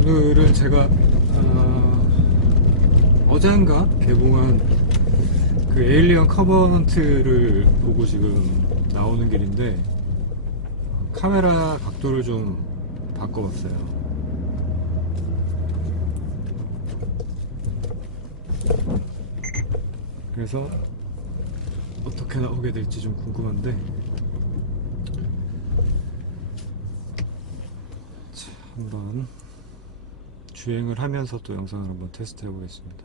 오늘은 제가 어젠가 개봉한 그 에일리언 커버넌트를 보고 지금 나오는 길인데 카메라 각도를 좀 바꿔봤어요. 그래서 어떻게 나오게 될지 좀 궁금한데, 자, 한번 주행을 하면서 또 영상을 한번 테스트 해보겠습니다.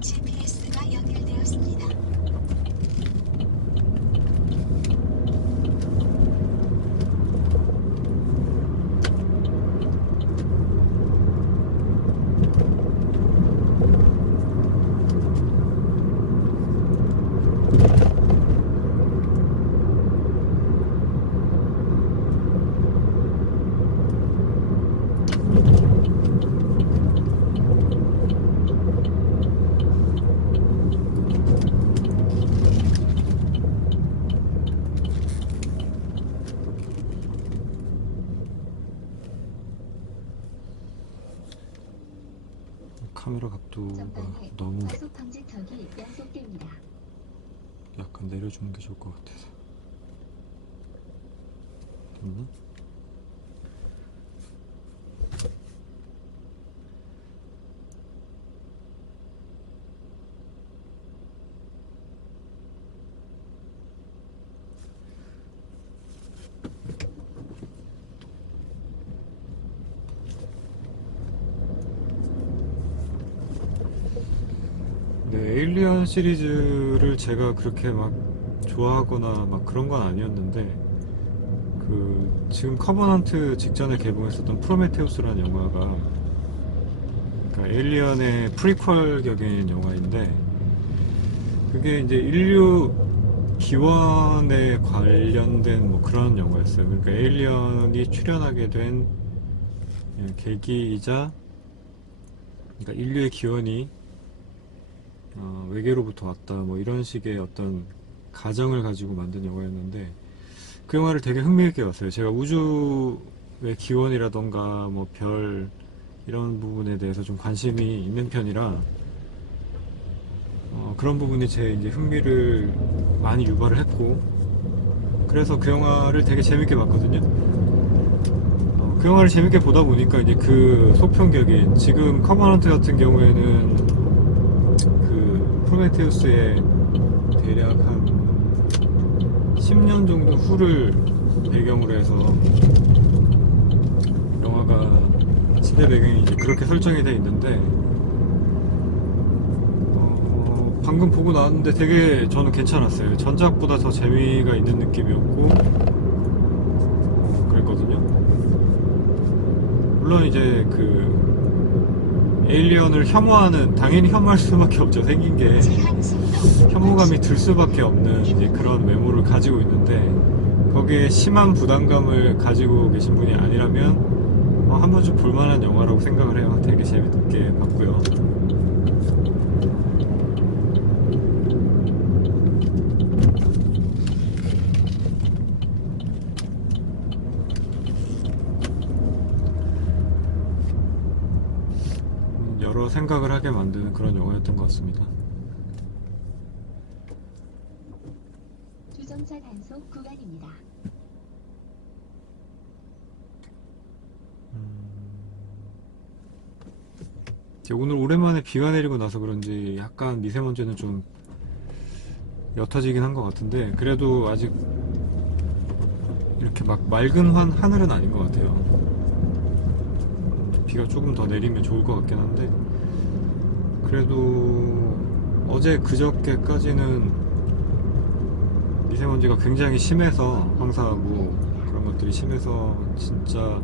GPS가 연결되었습니다. 카메라 각도가 전방에 너무 과속 방지턱이 연속됩니다. 약간 내려주는 게 좋을 것 같아서. 됐나? 네, 에일리언 시리즈를 제가 그렇게 막 좋아하거나 막 그런 건 아니었는데, 그 지금 커버넌트 직전에 개봉했었던 프로메테우스라는 영화가, 그러니까 에일리언의 프리퀄 격인 영화인데, 그게 이제 인류 기원에 관련된 뭐 그런 영화였어요. 그러니까 에일리언이 출연하게 된 계기이자, 그러니까 인류의 기원이 외계로부터 왔다 뭐 이런 식의 어떤 가정을 가지고 만든 영화였는데, 그 영화를 되게 흥미있게 봤어요. 제가 우주의 기원이라던가 뭐 별 이런 부분에 대해서 좀 관심이 있는 편이라 그런 부분이 제 이제 흥미를 많이 유발을 했고, 그래서 그 영화를 되게 재밌게 봤거든요. 그 영화를 재밌게 보다 보니까 이제 그 속편격인 지금 커버넌트 같은 경우에는 그 프로메테우스의 대략 한 10년 정도 후를 배경으로 해서 영화가 시대 배경이 이제 그렇게 설정이 돼 있는데, 방금 보고 나왔는데 되게 저는 괜찮았어요. 전작보다 더 재미가 있는 느낌이었고 그랬거든요. 물론 이제 그 에일리언을 혐오하는, 당연히 혐오할 수밖에 없죠. 생긴 게 혐오감이 들 수밖에 없는 이제 그런 외모를 가지고 있는데, 거기에 심한 부담감을 가지고 계신 분이 아니라면 한 번쯤 볼만한 영화라고 생각을 해요. 되게 재밌게 봤고요. 여러 생각을 하게 만드는 그런 영화였던 것 같습니다. 주정차 단속 구간입니다. 오늘 오랜만에 비가 내리고 나서 그런지 약간 미세먼지는 좀 옅어지긴 한 것 같은데, 그래도 아직 이렇게 막 맑은 하늘은 아닌 것 같아요. 비가 조금 더 내리면 좋을 것 같긴 한데, 그래도 어제 그저께까지는 미세먼지가 굉장히 심해서, 황사하고 그런 것들이 심해서 진짜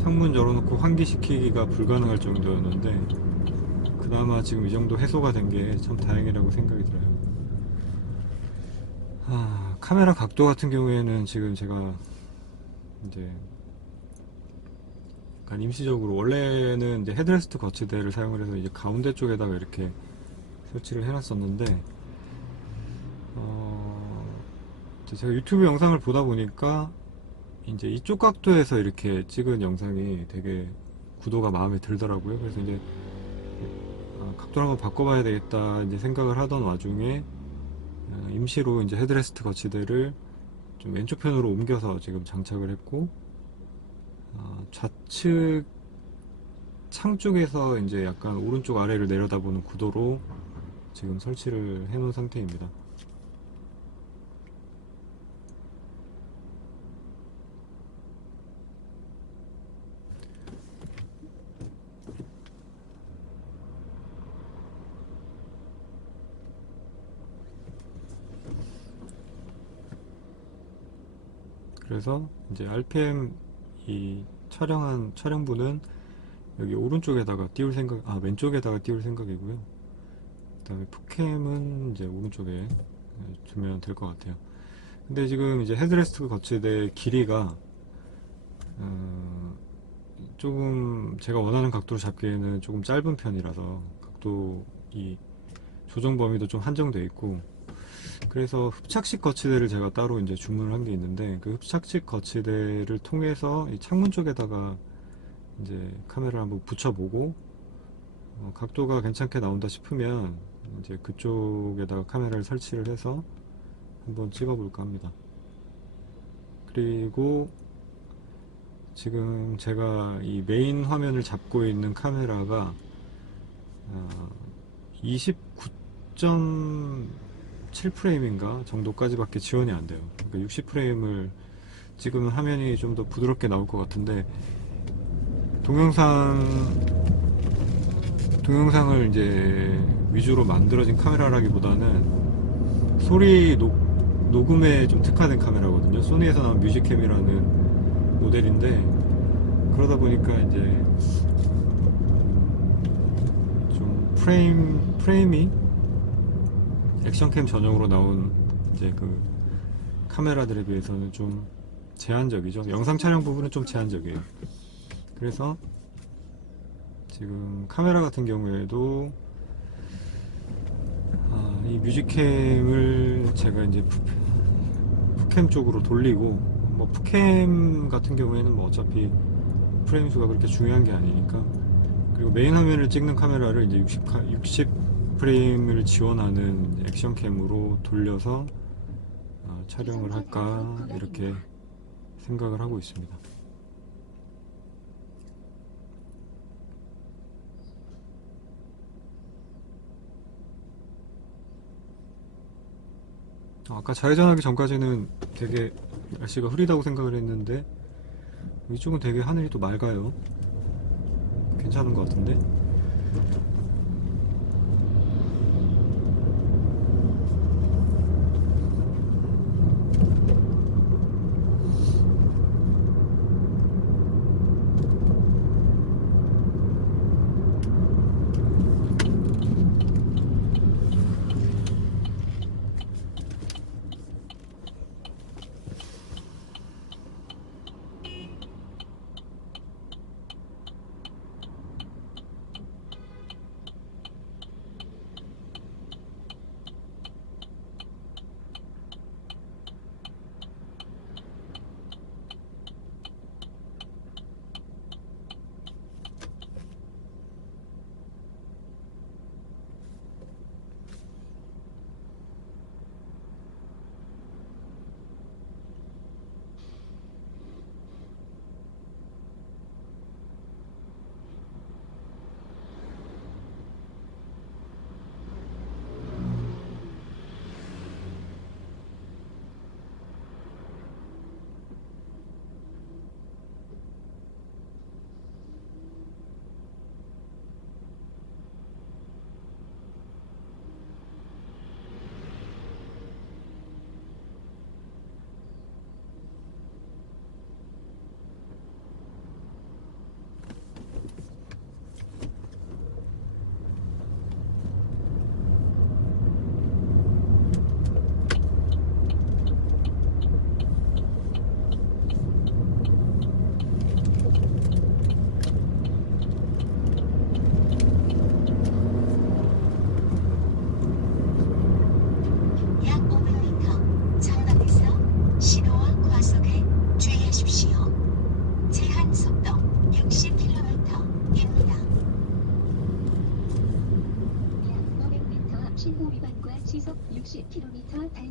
창문 열어놓고 환기시키기가 불가능할 정도였는데, 그나마 지금 이 정도 해소가 된 게 참 다행이라고 생각이 들어요. 카메라 각도 같은 경우에는 지금 제가 이제 약간 임시적으로, 원래는 이제 헤드레스트 거치대를 사용을 해서 이제 가운데 쪽에다가 이렇게 설치를 해놨었는데, 제가 유튜브 영상을 보다 보니까 이제 이쪽 각도에서 이렇게 찍은 영상이 되게 구도가 마음에 들더라고요. 그래서 이제 각도를 한번 바꿔봐야 되겠다 이제 생각을 하던 와중에 임시로 이제 헤드레스트 거치대를 좀 왼쪽 편으로 옮겨서 지금 장착을 했고, 좌측 창 쪽에서 이제 약간 오른쪽 아래를 내려다보는 구도로 지금 설치를 해 놓은 상태입니다. 그래서 이제 RPM 이 촬영부는 여기 오른쪽에다가 왼쪽에다가 띄울 생각이고요. 그 다음에 푸캠은 이제 오른쪽에 두면 될 것 같아요. 근데 지금 이제 헤드레스트 거치대 길이가 조금 제가 원하는 각도로 잡기에는 조금 짧은 편이라서 각도 이 조정 범위도 좀 한정되어 있고, 그래서 흡착식 거치대를 제가 따로 이제 주문을 한 게 있는데, 그 흡착식 거치대를 통해서 이 창문 쪽에다가 이제 카메라를 한번 붙여보고 각도가 괜찮게 나온다 싶으면 이제 그쪽에다가 카메라를 설치를 해서 한번 찍어볼까 합니다. 그리고 지금 제가 이 메인 화면을 잡고 있는 카메라가 29.7프레임인가 정도까지밖에 지원이 안 돼요. 그러니까 60프레임을 찍으면 화면이 좀 더 부드럽게 나올 것 같은데, 동영상을 이제 위주로 만들어진 카메라라기보다는 소리 녹음에 좀 특화된 카메라거든요. 소니에서 나온 뮤직캠이라는 모델인데, 그러다 보니까 이제 좀 프레임이 액션캠 전용으로 나온 이제 그 카메라들에 비해서는 좀 제한적이죠. 영상 촬영 부분은 좀 제한적이에요. 그래서 지금 카메라 같은 경우에도 이 뮤직캠을 제가 이제 푸캠 쪽으로 돌리고, 뭐 푸캠 같은 경우에는 뭐 어차피 프레임 수가 그렇게 중요한 게 아니니까, 그리고 메인 화면을 찍는 카메라를 이제 60 프레임을 지원하는 액션캠으로 돌려서 촬영을 할까 이렇게 생각을 하고 있습니다. 아까 좌회전하기 전까지는 되게 날씨가 흐리다고 생각을 했는데, 이쪽은 되게 하늘이 또 맑아요. 괜찮은 것 같은데.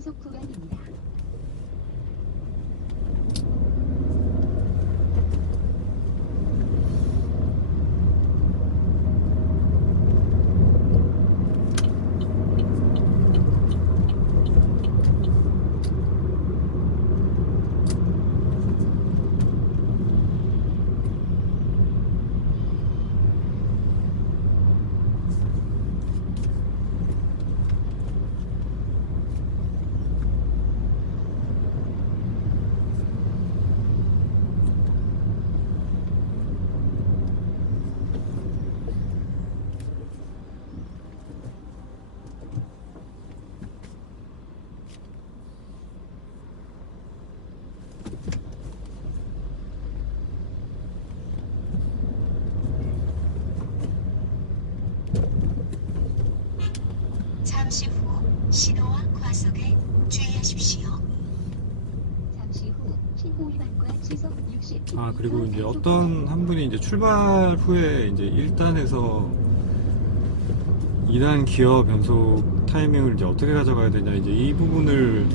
단속 구간입니다. 잠시 후 신호와 과속에 주의하십시오. 잠시 후 신호 위반과 시속 60km. 아, 그리고 이제 어떤 한 분이 이제 출발 후에 이제 1단에서 2단 기어 변속 타이밍을 이제 어떻게 가져가야 되냐, 이제 이 부분을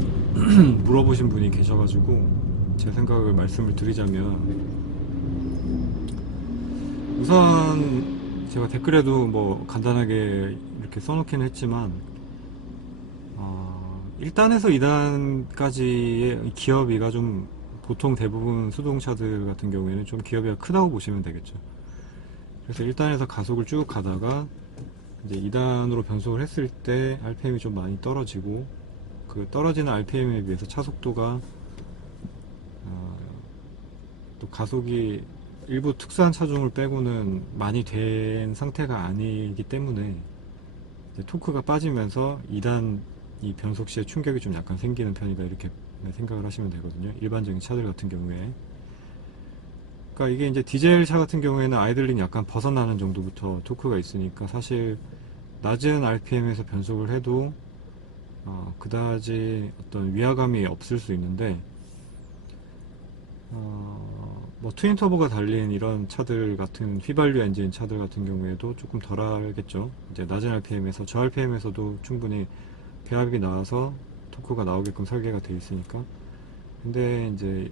물어보신 분이 계셔가지고 제 생각을 말씀을 드리자면, 우선 제가 댓글에도 뭐 간단하게 이렇게 써놓긴 했지만, 1단에서 2단까지의 기어비가 좀, 보통 대부분 수동차들 같은 경우에는 좀 기어비가 크다고 보시면 되겠죠. 그래서 1단에서 가속을 쭉 가다가 이제 2단으로 변속을 했을 때 RPM이 좀 많이 떨어지고, 그 떨어지는 RPM에 비해서 차속도가 또 가속이 일부 특수한 차종을 빼고는 많이 된 상태가 아니기 때문에 이제 토크가 빠지면서 2단 이 변속 시에 충격이 좀 약간 생기는 편이다, 이렇게 생각을 하시면 되거든요. 일반적인 차들 같은 경우에. 그러니까 이게 이제 디젤 차 같은 경우에는 아이들링 약간 벗어나는 정도부터 토크가 있으니까 사실 낮은 RPM에서 변속을 해도 그다지 어떤 위화감이 없을 수 있는데, 뭐 트윈 터보가 달린 이런 차들 같은 휘발유 엔진 차들 같은 경우에도 조금 덜하겠죠. 이제 낮은 RPM에서 저 RPM에서도 충분히 배합이 나와서 토크가 나오게끔 설계가 되어 있으니까. 근데 이제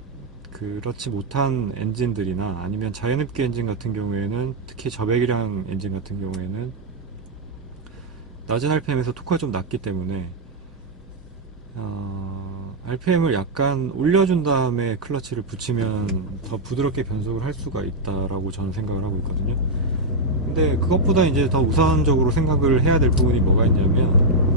그렇지 못한 엔진들이나 아니면 자연흡기 엔진 같은 경우에는, 특히 저배기량 엔진 같은 경우에는 낮은 RPM에서 토크가 좀 낮기 때문에 RPM을 약간 올려준 다음에 클러치를 붙이면 더 부드럽게 변속을 할 수가 있다라고 저는 생각을 하고 있거든요. 근데 그것보다 이제 더 우선적으로 생각을 해야 될 부분이 뭐가 있냐면,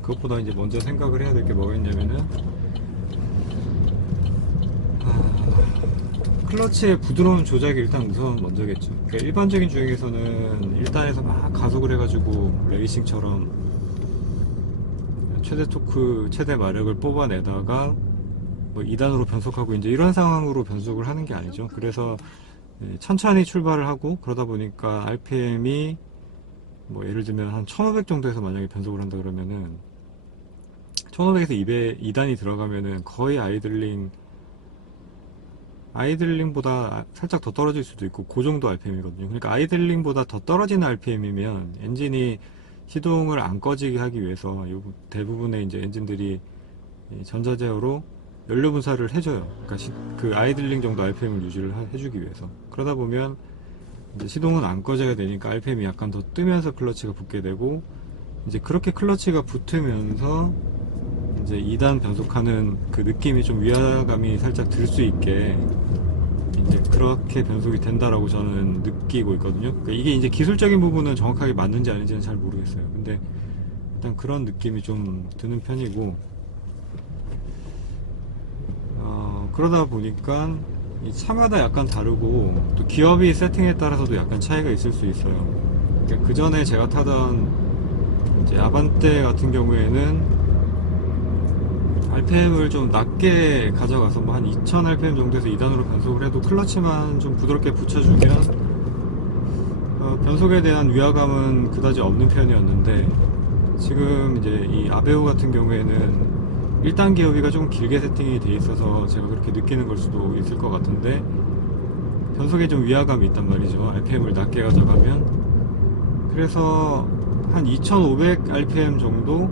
그것보다 이제 먼저 생각을 해야 될 게 뭐가 있냐면은, 클러치의 부드러운 조작이 일단 우선 먼저겠죠. 그러니까 일반적인 주행에서는 1단에서 막 가속을 해가지고 레이싱처럼 최대 토크, 최대 마력을 뽑아내다가 뭐 2단으로 변속하고 이제 이런 상황으로 변속을 하는 게 아니죠. 그래서 천천히 출발을 하고, 그러다 보니까 RPM이 뭐 예를 들면 한 1500 정도에서 만약에 변속을 한다 그러면은 1500에서 2단이 들어가면은 거의 아이들링보다 살짝 더 떨어질 수도 있고, 그 정도 RPM이거든요. 그러니까 아이들링보다 더 떨어지는 RPM이면 엔진이 시동을 안 꺼지게 하기 위해서 대부분의 이제 엔진들이 전자 제어로 연료 분사를 해줘요. 그러니까 그 아이들링 정도 RPM을 유지를 해주기 위해서. 그러다 보면 이제 시동은 안 꺼져야 되니까 RPM이 약간 더 뜨면서 클러치가 붙게 되고, 이제 그렇게 클러치가 붙으면서 이제 2단 변속하는 그 느낌이 좀 위화감이 살짝 들 수 있게 이제 그렇게 변속이 된다라고 저는 느끼고 있거든요. 그러니까 이게 이제 기술적인 부분은 정확하게 맞는지 아닌지는 잘 모르겠어요. 근데 일단 그런 느낌이 좀 드는 편이고, 그러다 보니까 이 차마다 약간 다르고, 또 기어비 세팅에 따라서도 약간 차이가 있을 수 있어요. 그러니까 그 전에 제가 타던 이제 아반떼 같은 경우에는 RPM을 좀 낮게 가져가서 뭐 한 2000 RPM 정도에서 2단으로 변속을 해도 클러치만 좀 부드럽게 붙여주면 변속에 대한 위화감은 그다지 없는 편이었는데 지금 이제 이 아베오 같은 경우에는 1단 기어비가 좀 길게 세팅이 돼 있어서 제가 그렇게 느끼는 걸 수도 있을 것 같은데 변속에 좀 위화감이 있단 말이죠. RPM을 낮게 가져가면. 그래서 한 2500 RPM 정도에서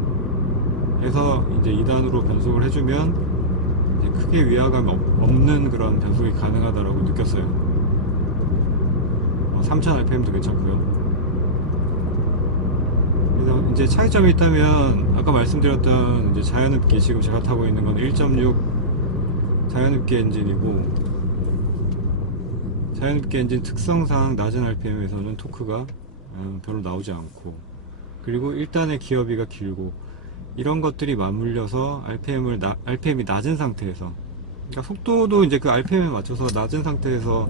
이제 2단으로 변속을 해주면 이제 크게 위화감이 없는 그런 변속이 가능하다라고 느꼈어요. 3000 RPM도 괜찮고요. 그래서 이제 차이점이 있다면 아까 말씀드렸던 이제 자연흡기, 지금 제가 타고 있는 건 1.6 자연흡기 엔진이고, 자연흡기 엔진 특성상 낮은 RPM에서는 토크가 별로 나오지 않고, 그리고 1단의 기어비가 길고, 이런 것들이 맞물려서 RPM이 낮은 상태에서, 그러니까 속도도 이제 그 RPM에 맞춰서 낮은 상태에서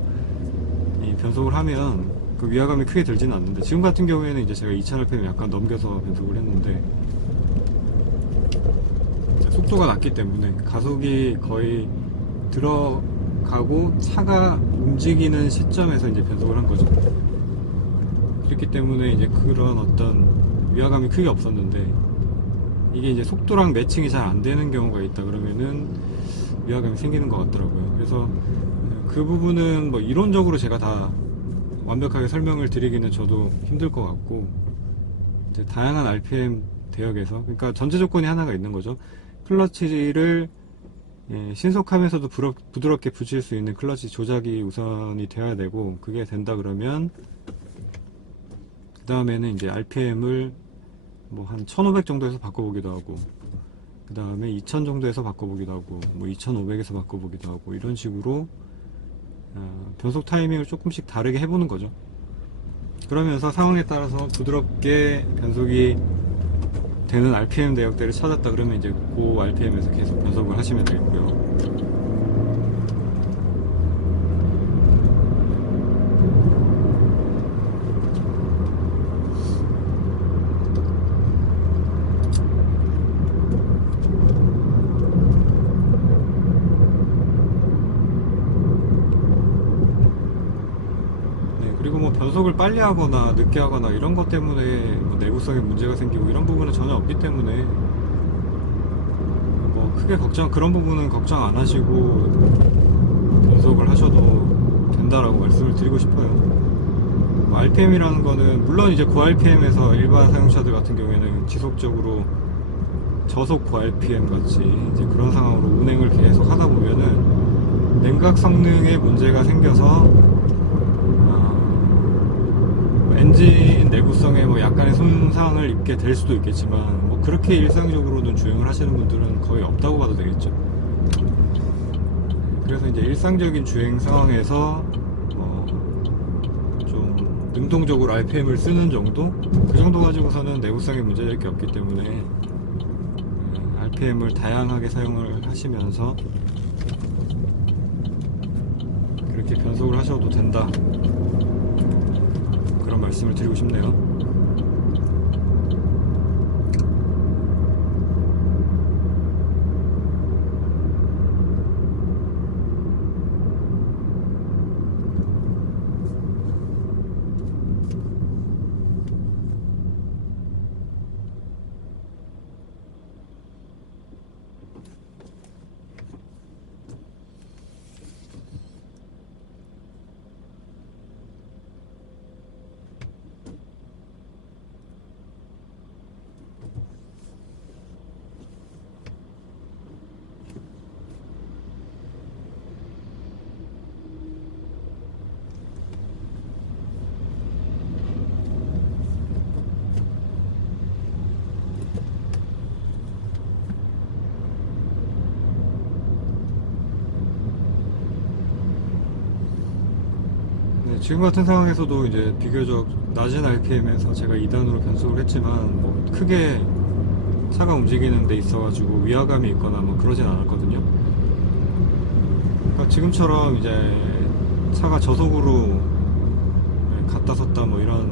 이 변속을 하면 그 위화감이 크게 들지는 않는데, 지금 같은 경우에는 이제 제가 2000rpm 약간 넘겨서 변속을 했는데 속도가 낮기 때문에 가속이 거의 들어가고 차가 움직이는 시점에서 이제 변속을 한 거죠. 그렇기 때문에 이제 그런 어떤 위화감이 크게 없었는데, 이게 이제 속도랑 매칭이 잘 안 되는 경우가 있다 그러면은 위화감이 생기는 것 같더라고요. 그래서 그 부분은 뭐 이론적으로 제가 다 완벽하게 설명을 드리기는 저도 힘들 것 같고, 이제 다양한 RPM 대역에서, 그러니까 전제 조건이 하나가 있는 거죠. 클러치를 신속하면서도 부드럽게 붙일 수 있는 클러치 조작이 우선이 되어야 되고, 그게 된다 그러면 그 다음에는 이제 RPM을 뭐 한 1500 정도에서 바꿔보기도 하고, 그 다음에 2000 정도에서 바꿔보기도 하고, 뭐 2500에서 바꿔보기도 하고, 이런 식으로 변속 타이밍을 조금씩 다르게 해보는 거죠. 그러면서 상황에 따라서 부드럽게 변속이 되는 RPM 대역대를 찾았다 그러면 이제 그 RPM에서 계속 변속을 하시면 되겠고요. 그리고 뭐 변속을 빨리 하거나 늦게 하거나 이런 것 때문에 뭐 내구성에 문제가 생기고 이런 부분은 전혀 없기 때문에 뭐 크게 그런 부분은 걱정 안 하시고 변속을 하셔도 된다라고 말씀을 드리고 싶어요. 뭐 RPM이라는 거는 물론 이제 고RPM에서 일반 사용자들 같은 경우에는 지속적으로 저속 고RPM 같이 이제 그런 상황으로 운행을 계속 하다 보면은 냉각 성능에 문제가 생겨서 엔진 내구성에 뭐 약간의 손상을 입게 될 수도 있겠지만, 뭐 그렇게 일상적으로는 주행을 하시는 분들은 거의 없다고 봐도 되겠죠. 그래서 이제 일상적인 주행 상황에서 좀 능동적으로 RPM을 쓰는 정도? 그 정도 가지고서는 내구성에 문제될 게 없기 때문에 RPM을 다양하게 사용을 하시면서 그렇게 변속을 하셔도 된다, 그런 말씀을 드리고 싶네요. 지금 같은 상황에서도 이제 비교적 낮은 RPM에서 제가 2단으로 변속을 했지만 뭐 크게 차가 움직이는 데 있어가지고 위화감이 있거나 뭐 그러진 않았거든요. 그러니까 지금처럼 이제 차가 저속으로 갔다 섰다 뭐 이런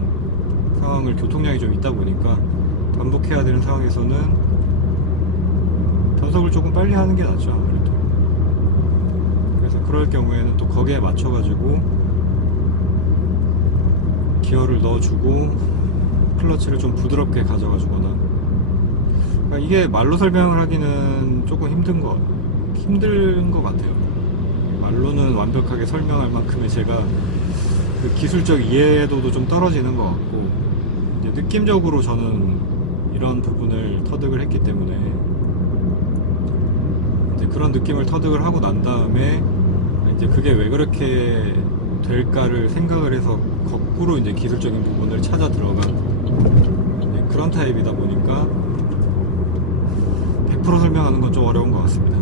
상황을 교통량이 좀 있다 보니까 반복해야 되는 상황에서는 변속을 조금 빨리 하는 게 낫죠, 아무래도. 그래서 그럴 경우에는 또 거기에 맞춰가지고 기어를 넣어주고 클러치를 좀 부드럽게 가져가 주거나, 그러니까 이게 말로 설명을 하기는 조금 힘든 것 같아요. 말로는 완벽하게 설명할 만큼의 제가 그 기술적 이해도도 좀 떨어지는 것 같고, 이제 느낌적으로 저는 이런 부분을 터득을 했기 때문에 이제 그런 느낌을 터득을 하고 난 다음에 이제 그게 왜 그렇게 될까를 생각을 해서 거꾸로 이제 기술적인 부분을 찾아 들어간 이제 그런 타입이다 보니까 100% 설명하는 건 좀 어려운 것 같습니다.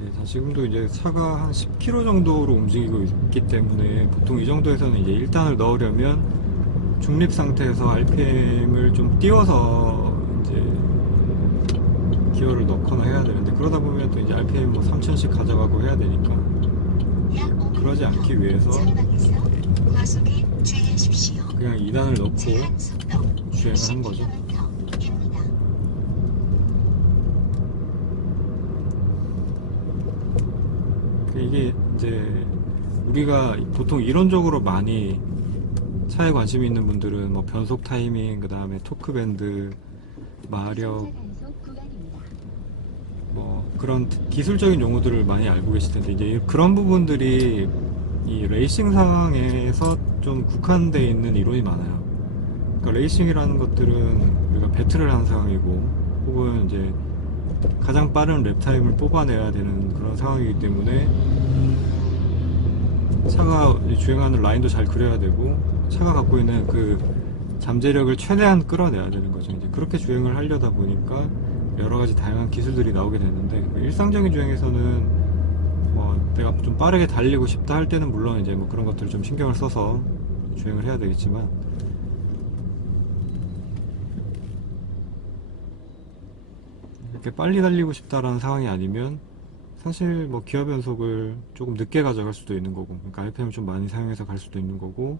네, 자, 지금도 이제 차가 한 10km 정도로 움직이고 있기 때문에 보통 이 정도에서는 이제 1단을 넣으려면 중립 상태에서 RPM을 좀 띄워서 이제 기어를 넣거나 해야 되는데, 그러다 보면 또 이제 RPM 뭐 3000씩 가져가고 해야 되니까 약 5km 그러지 않기 위해서 전방에서 과속에 주의하십시오. 그냥 2단을 넣고 제한 속도 주행을 한 거죠. 60km입니다. 이게 이제 우리가 보통 이론적으로 많이 차에 관심이 있는 분들은 뭐 변속 타이밍, 그 다음에 토크 밴드, 마력, 정차 단속 구간입니다. 뭐 그런 기술적인 용어들을 많이 알고 계실 텐데, 이제 그런 부분들이 이 레이싱 상황에서 좀 국한되어 있는 이론이 많아요. 그러니까 레이싱이라는 것들은 우리가 배틀을 하는 상황이고, 혹은 이제 가장 빠른 랩 타임을 뽑아내야 되는 그런 상황이기 때문에 차가 주행하는 라인도 잘 그려야 되고, 차가 갖고 있는 그 잠재력을 최대한 끌어내야 되는 거죠. 이제 그렇게 주행을 하려다 보니까 여러 가지 다양한 기술들이 나오게 되는데, 일상적인 주행에서는 뭐 내가 좀 빠르게 달리고 싶다 할 때는 물론 이제 뭐 그런 것들을 좀 신경을 써서 주행을 해야 되겠지만, 이렇게 빨리 달리고 싶다라는 상황이 아니면 사실 뭐 기어 변속을 조금 늦게 가져갈 수도 있는 거고, 그러니까 RPM을 좀 많이 사용해서 갈 수도 있는 거고,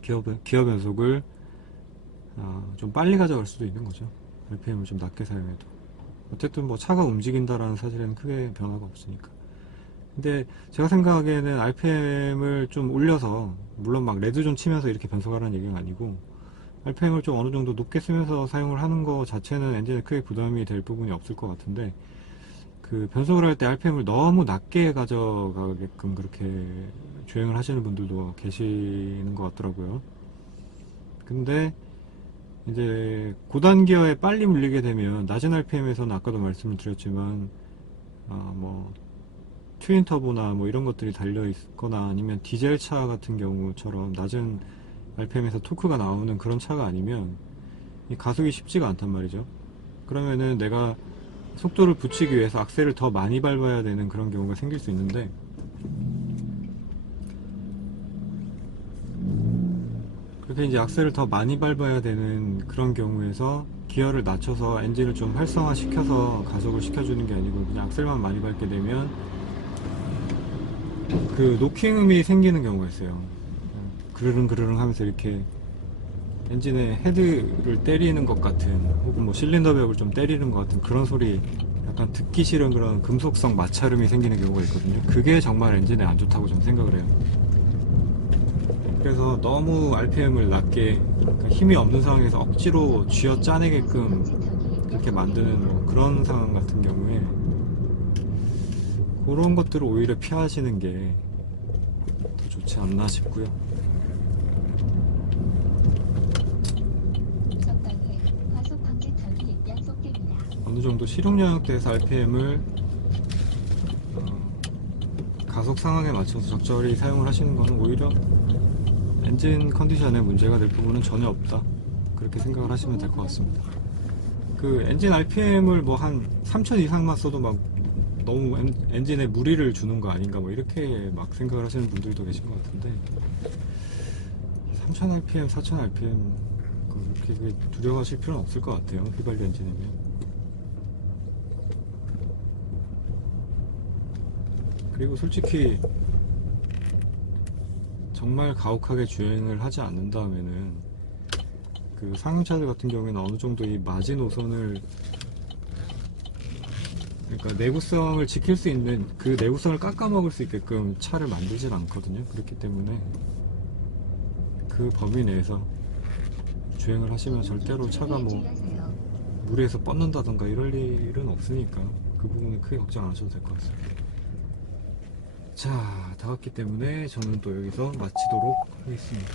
기어 변속을 좀 빨리 가져갈 수도 있는 거죠. RPM을 좀 낮게 사용해도. 어쨌든 뭐 차가 움직인다라는 사실에는 크게 변화가 없으니까. 근데 제가 생각하기에는 RPM을 좀 올려서, 물론 막 레드존 치면서 이렇게 변속하라는 얘기는 아니고, RPM을 좀 어느 정도 높게 쓰면서 사용을 하는 거 자체는 엔진에 크게 부담이 될 부분이 없을 것 같은데, 그 변속을 할 때 RPM을 너무 낮게 가져가게끔 그렇게 주행을 하시는 분들도 계시는 것 같더라고요. 근데 이제 고단 기어에 빨리 물리게 되면 낮은 RPM에서는 아까도 말씀을 드렸지만 뭐 트윈 터보나 뭐 이런 것들이 달려 있거나, 아니면 디젤 차 같은 경우처럼 낮은 RPM에서 토크가 나오는 그런 차가 아니면 이 가속이 쉽지가 않단 말이죠. 그러면은 내가 속도를 붙이기 위해서 악셀을 더 많이 밟아야 되는 그런 경우가 생길 수 있는데, 그렇게 이제 악셀을 더 많이 밟아야 되는 그런 경우에서 기어를 낮춰서 엔진을 좀 활성화 시켜서 가속을 시켜주는 게 아니고 그냥 악셀만 많이 밟게 되면 그 노킹음이 생기는 경우가 있어요. 그르릉 그르릉 하면서 이렇게 엔진의 헤드를 때리는 것 같은, 혹은 뭐 실린더 벽을 좀 때리는 것 같은 그런 소리, 약간 듣기 싫은 그런 금속성 마찰음이 생기는 경우가 있거든요. 그게 정말 엔진에 안 좋다고 저는 생각을 해요. 그래서 너무 RPM을 낮게, 그러니까 힘이 없는 상황에서 억지로 쥐어 짜내게끔 그렇게 만드는 뭐 그런 상황 같은 경우에 그런 것들을 오히려 피하시는 게 더 좋지 않나 싶고요. 전방에 과속 방지턱이 약속됩니다. 어느 정도 실용 영역대에서 RPM을 가속 상황에 맞춰서 적절히 사용을 하시는 것은 오히려 엔진 컨디션에 문제가 될 부분은 전혀 없다, 그렇게 생각을 하시면 될 것 같습니다. 그 엔진 RPM을 뭐 한 3000 이상만 써도 막 너무 엔진에 무리를 주는 거 아닌가, 뭐 이렇게 막 생각을 하시는 분들도 계신 것 같은데, 3000 RPM, 4000 RPM 그렇게 두려워하실 필요는 없을 것 같아요. 휘발유 엔진이면. 그리고 솔직히 정말 가혹하게 주행을 하지 않는다면은 그 상용차들 같은 경우에는 어느 정도 이 마지노선을, 그러니까 내구성을 지킬 수 있는 그 내구성을 깎아먹을 수 있게끔 차를 만들진 않거든요. 그렇기 때문에 그 범위 내에서 주행을 하시면 절대로 차가 뭐 주의하세요. 무리해서 뻗는다던가 이럴 일은 없으니까 그 부분은 크게 걱정 안 하셔도 될 것 같습니다. 자, 다 왔기 때문에 저는 또 여기서 마치도록 하겠습니다.